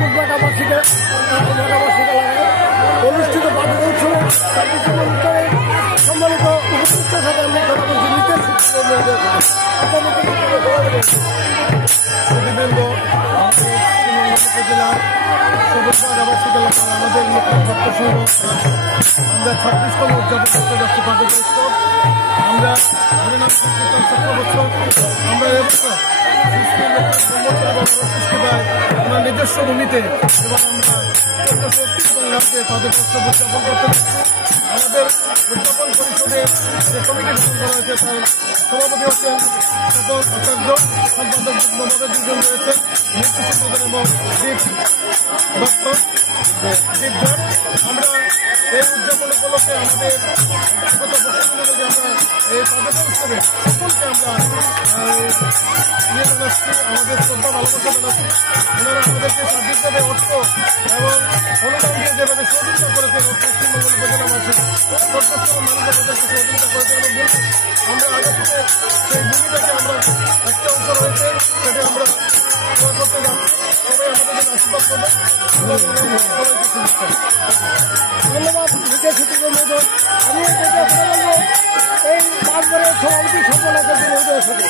সবুজবাগাবাসীকে অনুষ্ঠিত বাদুড় উৎসবে সম্মানিত উপস্থিতের সাথে আমি কথা বলছি নিতেশ সুদীবৃন্দ উপজেলার সবুজবাগাবাসী এলাকা আমাদের ভক্ত সংঘ আমরা 26তম উদযাপন করতে যাচ্ছি বাদুড় উৎসব। আমরা বছর আমরা এবছর সৃষ্টি পাই ওনার নিজস্ব ভূমিতে এবার আমরা 1431 রাজ্যে তাদের উৎসব উদযাপন করতে আমাদের উদযাপন পরিষদের যে কমিটি গঠন করা হয়েছে তার সভাপতি হচ্ছেন সকল আচার্য, সম্পাদক যুগ্মভাবে দুজন রয়েছে মৃত্যু সম্পাদন এবং ডক্টর আমরা এই উদযাপন উপলক্ষে আমাদের আমরা এই তাদের উৎসবে সকলকে আমরা নিয়ে জানাচ্ছি আমাদের শ্রদ্ধা ভালোবাসা জানাচ্ছি। ওনারা আমাদেরকে সার্বিকভাবে অর্থ এবং অনুদান দিয়ে যেভাবে সহযোগিতা করেছেন পশ্চিমবঙ্গ উপজেলাবাসী মানুষ আমাদেরকে সহযোগিতা করেছেন এবং বলছি আমরা আগে থেকে সেই ভূমিটাকে আমরা একটা অংশ রয়েছে সেটা আমরা করতে যাচ্ছি। সবাই আমাদের আশীর্বাদ করবে। ধন্যবাদ বিশেষ মধ্যে আমি বলবো এই মাছবারের সভাপতি সম্পন্ন করতে মহোদয়ের সাথে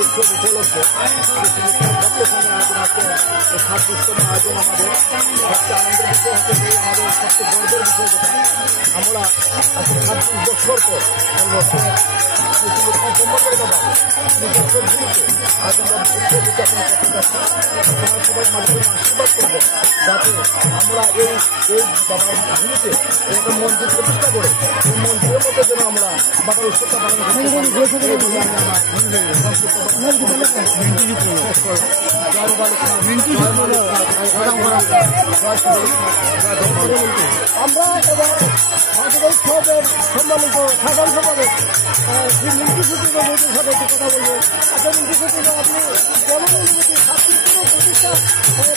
উৎসব উপলক্ষে ছাব্বিশতম আয়োজন আমাদের সবচেয়ে আনন্দের বিষয় হচ্ছে যে আমাদের সবচেয়ে গর্বের বিষয় যেটা আমরা আজকে 26 বছর পর আজ আমরা উৎসব উদযাপন করতে যাচ্ছি। তোমার সবাই আমাদের আশীর্বাদ করবো যাতে আমরা এই বাবার ভূমিতে একটা মন্দির প্রতিষ্ঠা করে এই মন্দিরের মধ্যে যেন আমরা বাবার উৎসবটা পালন করতে আমরা এবার উৎসবের সম্মানিত সাধারণ সম্পাদক শ্রী মিন্টু সচিবের সাথে একটু কথা বলবো। আচ্ছা মিন্টু সচিব, আপনি কেমন অনুভূতি ছাব্বিশতম প্রতিষ্ঠা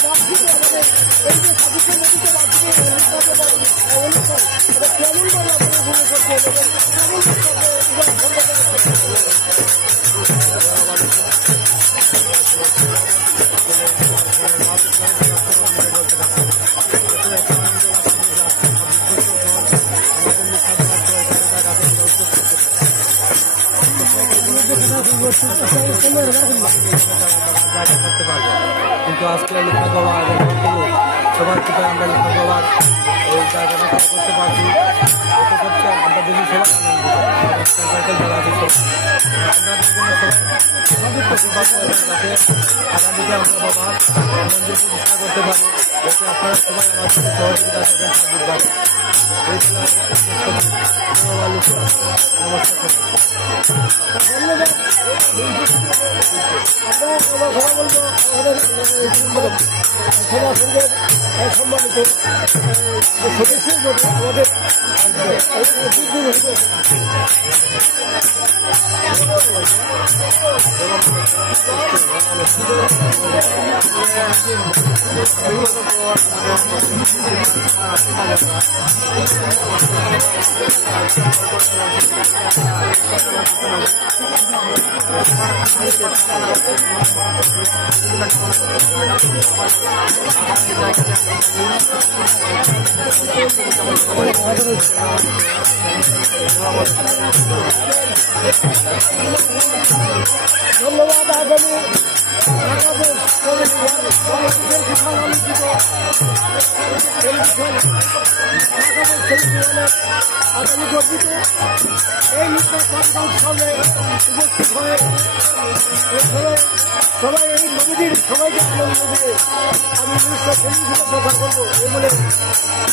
বার্ষিকী আমাদের এই যে 26 নদীতে বার্ষিকী অনুষ্ঠান এটা কেমন ভাবে আপনি উপভোগ করছেন এবং করতে পারবো। কিন্তু আজকে লোকনাথ বাবা এবং সবার থেকে আমরা লোকনাথ বাবার এই জায়গাটা করতে পারছি। এতে করছে আমরা দেখি সবাই আনন্দিত যারা আছে যাতে আগামীতে আমরা বাবার মন্দির প্রতিষ্ঠা করতে পারি। এতে আপনারা সবাই আমার সাথে সহযোগিতা করবেন। সম্মানিত সদস্য আমাদের ধন্যবাদ। আগামী আগামী গর্বিত এই নৃত্য উৎসবে উপস্থিত হয়ে সবাই এই কমিটির সবাইকে আনন্দ দিয়ে আমি জিনিসটা ফেলিয়ে প্রকাশ করবো এই বলে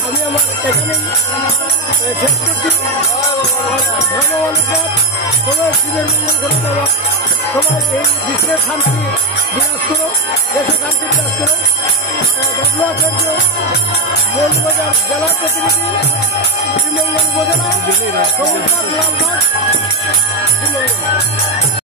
আমি আমার এখানেই শেষ করছি। ধন্যবাদ। সবাই শিবের মঙ্গল করে দেওয়া সবাই এই বিশ্বের শান্তি বিরাজ করো, দেশের শান্তি বিরাজ করো। আচার্য মৌলবাজার জেলা প্রতিনিধি শ্রীমঙ্গল উপজেলা